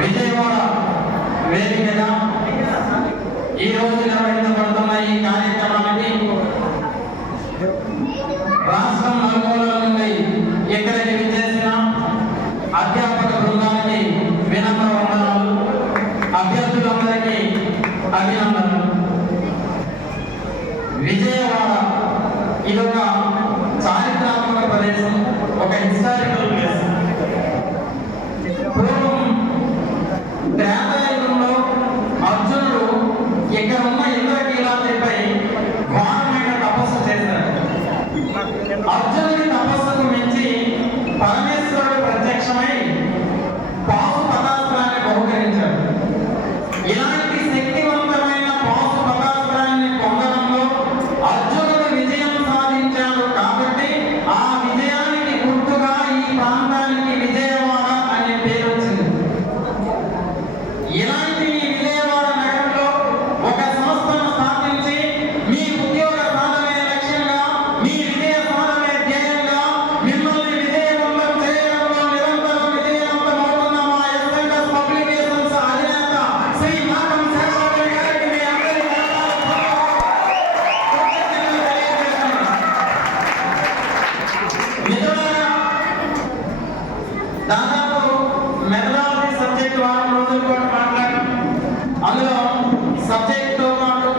విజయవాడ వేదికగా ఈ రోజు నిర్వహించబడుతున్న ఈ కార్యక్రమానికి రాష్ట్రం నలుమూలల నుండి ఎక్కడికి విచ్చేసిన అధ్యాపక బృందానికి వినమ్ర వందనాలు, అభ్యర్థులందరికీ అభినందనలు. విజయవాడ ఇదొక చారిత్రాత్మక ప్రదేశం, ఒక హిస్టారికల్ ప్లేస్. పూర్వం త్రేతాయుగంలో అర్జునుడు ఇక్కడ ఉన్న ఇంద్రకీలాద్రిపై ఘోరమైన తపస్సు చేశాడు. అర్జునుడి తపస్సుకు మించి పరమేశ్వరుడు ప్రత్యక్షమై పాశుపతాస్త్రాన్ని బహుకరించాడు. ఇలాంటి శక్తివంతమైన పాశుపతాస్త్రాన్ని పొందడంలో అర్జునుడు విజయం సాధించాడు. కాబట్టి ఆ విజయానికి గుర్తుగా ఈ ప్రాంతానికి విజయవాడ అనే పేరు వచ్చింది. ఇలాంటి విజయవాడ నగరంలో ఒక సంస్థను స్థాపించి మీ ఉద్యోగ సాధనే లక్ష్యంగా, మీ విజయ సాధనే ధ్యేయంగా, మిమ్మల్ని విజయవంతం చేయడంలో నిరంతరం విజయవంతమవుతున్న మా ఎస్ఎంఎస్ పబ్లికేషన్స్ అధినేత శ్రీ మాకం శేషాద్రి గారికి మీ అందరి దాదాపు మెథడాలజీ సబ్జెక్ట్ వారం రోజుల పాటు మాట్లాడాం. అందులో సబ్జెక్ట్తో పాటు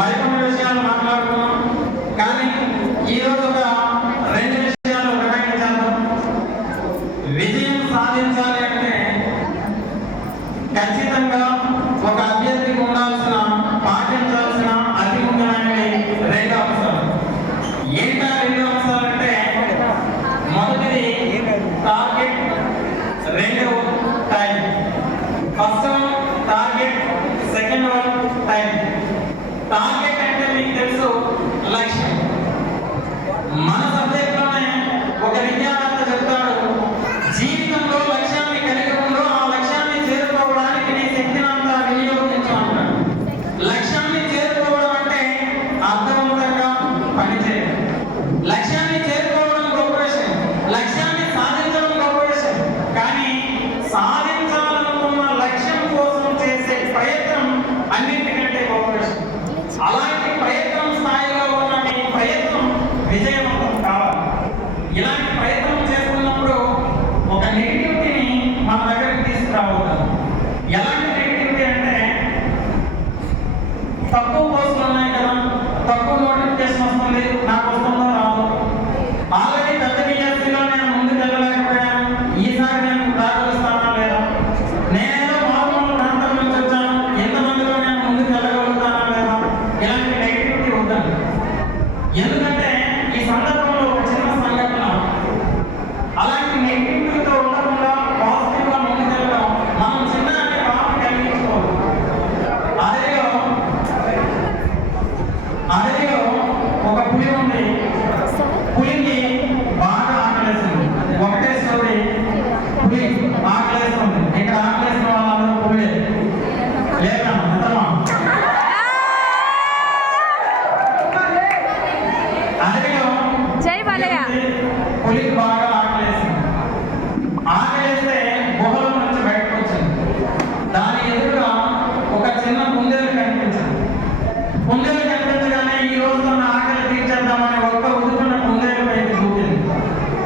మరికొన్ని విషయాలు మాట్లాడుకున్నాం. కానీ ఈరోజు ఒక రెండు విషయాలు రిమైండ్ చేద్దాం. విజయం సాధించాలి అంటే ఖచ్చితంగా ఒక అభ్యర్థికి ఉండాల్సిన, పాటించాల్సిన అతి ముఖ్యమైనవి రెండు అంశాలు. ఏంటా రెండు అంశాలంటే, మొదటిది టార్గెట్, రెండు time. First target, second one time. Target అంటే మీకు తెలుసు, లక్ష్యం. మన సబ్జెక్ట్లోనే ఒక విద్యావేత్త చెప్తాడు, జీవితంలో లక్ష్యాన్ని కలిగి ఉండు, ఆ లక్ష్యాన్ని చేరుకోవడానికి నీ శక్తిని అంతా వినియోగించు అంటాడు. లక్ష్యాన్ని చేరుకోవడం అంటే అర్థవంతంగా పనిచేయడం. లక్ష్యాన్ని చేరుకోవడం గొప్ప విషయం, లక్ష్యాన్ని సాధించడం గొప్ప విషయం. కానీ సాధించాలనుకున్న లక్ష్యం కోసం చేసే ప్రయత్నం అన్నింటికంటే గొప్ప విషయం. అలాంటి ప్రయత్నం స్థాయిలో ఉన్న మీ ప్రయత్నం విజయవంతం కావాలి. ఇలాంటి ప్రయత్నం చేస్తున్నప్పుడు ఒక నెగిటివిటీని మన దగ్గరికి తీసుకురావద్దు. ఎలాంటి నెగిటివిటీ అంటే, తక్కువ పోస్టులు ఉన్నాయి కదా, తక్కువ నోటిఫికేషన్ వస్తుంది, నాకు వస్తుందో రాదు, ఆల్రెడీ పెద్ద బిఎస్సీలో నేను ముందుకు వెళ్ళలేకపోయాను, ఈసారి నేను రాగలుస్తానా లేదా, నేనేదో మామూలు ప్రాంతం నుంచి వచ్చాను, ఎంతమందిలో నేను ముందుకు వెళ్ళగలుగుతానా లేదా, ఇలాంటి నెగిటివిటీ వద్దండి. ఎందుకంటే ఈ సందర్భంలో ఒక చిన్న సంఘటన, అలాంటి నెగిటివిటీతో ఉండకుండా పాజిటివ్గా ముందుకు వెళ్ళడం మనం చిన్న అంటే బాగా కలిగించుకోవాలి. అడవిలో ఒక పులి ఉంది. పులికి బాగా ఆకలేస్తుంది. ఒకటే స్టోరీ, పులి ఆకలేస్తుంది. ఇక్కడ ఆకలేసిన వాళ్ళందరూ పులి లేదా మిత్రమా? అడవిలో పులికి బాగా ఆకలేస్తుంది. ఆకలేస్తే గుహలో నుంచి బయటకు వచ్చింది. దాని ఎదురుగా ఒక చిన్న కుందేలు కనిపించింది. కుందేలు కనిపించగానే ఈ రోజు తన ఆకలి తీర్చేద్దామని ఒక్క ఉదుకున్న కుందేలు పైకి దూకింది.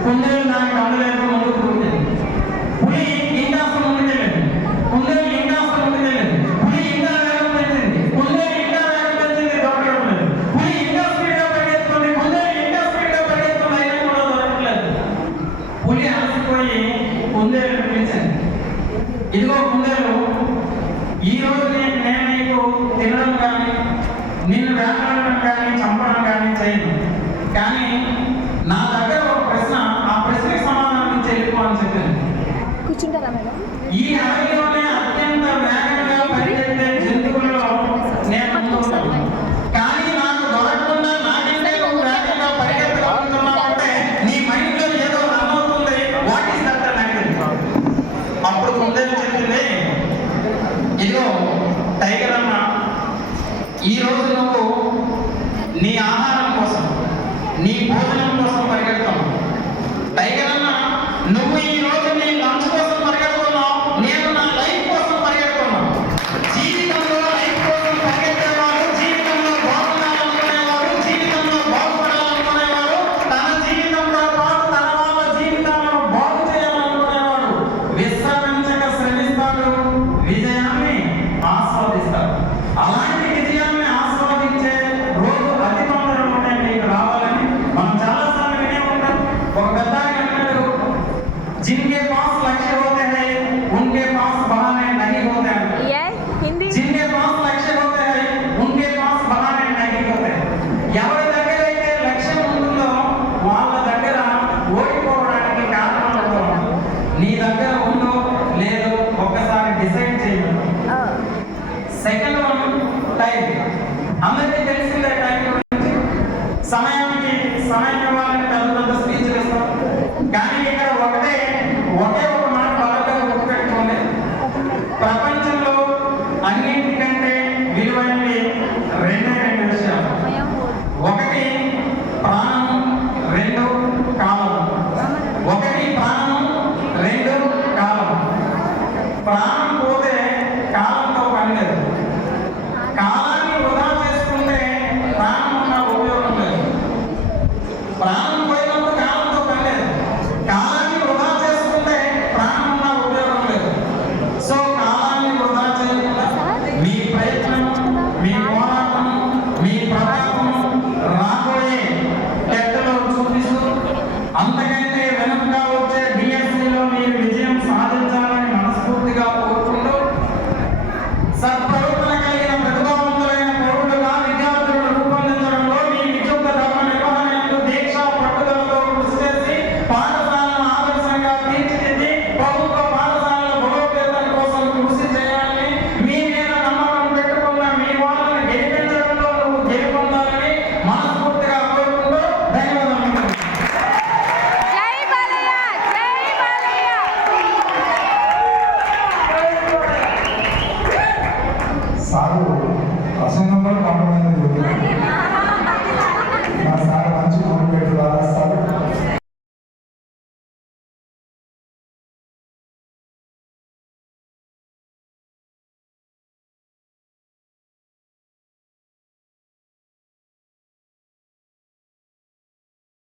కుందేలు దానికి అందలేదు, ముందుకు దూకింది. పులి ఇంకాస్త ముందుకెళ్ళింది, కుందేలు ఇంకాస్త ముందుకెళ్ళింది. పులి ఇంకా వేగం పెంచింది, కుందేలు ఇంకా వేగం పెంచింది, దొరకడం లేదు. పులి ఇంకా స్పీడ్గా పరిగెత్తుంది, కుందేలు ఇంకా స్పీడ్గా పరిగెత్తుంది, అయినా కూడా దొరకలేదు. పులి అలసిపోయి కుందేలు పిలిచింది, ఇదిగో కుందేలు, ఈ రోజు నేను నీకు తినడం కానీ, నిన్ను వేటాడడం కానీ, చంపడం కానీ చేయను. కానీ నా దగ్గర ఒక ప్రశ్న, ఆ ప్రశ్నకి సమాధానం ఇచ్చి వెళ్ళిపో అని చెప్పింది. ఈ అడవిలోనే అత్యంత వేగంగా పరిగెత్తే జంతువులలో నేను ముందు ఉంటాను. కానీ నాకు దొరకకుండా నాకంటే నువ్వు వేగంగా పరిగెత్తగలుగుతున్నావు అంటే నీ మైండ్లో ఏదో రన్ అవుతుంది. వాట్ ఈస్ దట్ అని అడిగింది. అప్పుడు కుందేలు చెప్పింది, ఇదిగో టైగర్ అన్న, ఈరోజు నువ్వు నీ ఆహారం కోసం, నీ భోజనం కోసం పరిగెడుతున్నావు. టైగర్ అన్న, నువ్వు ఈ రోజు నీ లంచ్ కోసం పరిగెడుతున్నావు, నేను నా సెకండ్ వన్ టైం. అందరికీ తెలిసిందే టైం గురించి. సమయానికి సమయం ఇవ్వాలని పెద్ద పెద్ద స్పీచ్లు ఇస్తాం, కానీ ఇక్కడ ఒకే ఒక మాట బాగా గుర్తుపెట్టుకోండి. ప్రపంచంలో అన్నింటికంటే విలువైనవి రెండు విషయాలు. ఒకటి ప్రాణం, రెండు కాలం. ఒకటి ప్రాణం, రెండు కాలం. ప్రాణం పోతే కాలంతో పని లేదు. కాలాన్ని వృధా చేసుకుంటే ప్రాణం ఉన్న ఉపయోగం లేదు. ప్రాణం పోయినప్పుడు కాలంతో పని లేదు. కాలాన్ని వృధా చేసుకుంటే ప్రాణం ఉన్న ఉపయోగం లేదు. సో కాలాన్ని వృధా చేయకుండా మీ ప్రయత్నం, మీ పోరాటం, మీ ప్రభావం రాబోయే టెస్టులో చూపిస్తూ అంతకంటే వెనుకగా వచ్చే డిఎస్సిలో మీరు విజయం సాధించాలని మనస్ఫూర్తిగా కోరుకుంటూ, సత్ప్రవర్తన కలిగిన ప్రతిభావంతులైన పౌరులుగా విద్యార్థులను రూపొందించడంలో మీ విద్యుత్ ధర్మ నిర్వహణకు దీక్ష పట్టుదలతో కృషి చేసి పాఠశాలను ఆదర్శంగా తీర్చిదిద్ది ప్రభుత్వ పాఠశాలల బలోపేతం కోసం కృషి చేయాలని, మీ మీద నమ్మకం పెట్టుకున్న మీ వాళ్ళని గెలిపించడంలో నువ్వు గెలుపొందాలని మనస్ఫూర్తిగా కోరుకుంటూ ధన్యవాదాలు. జై బాలయ్య, జై బాలయ్య. సాగు ప్రసంగంలో కావడం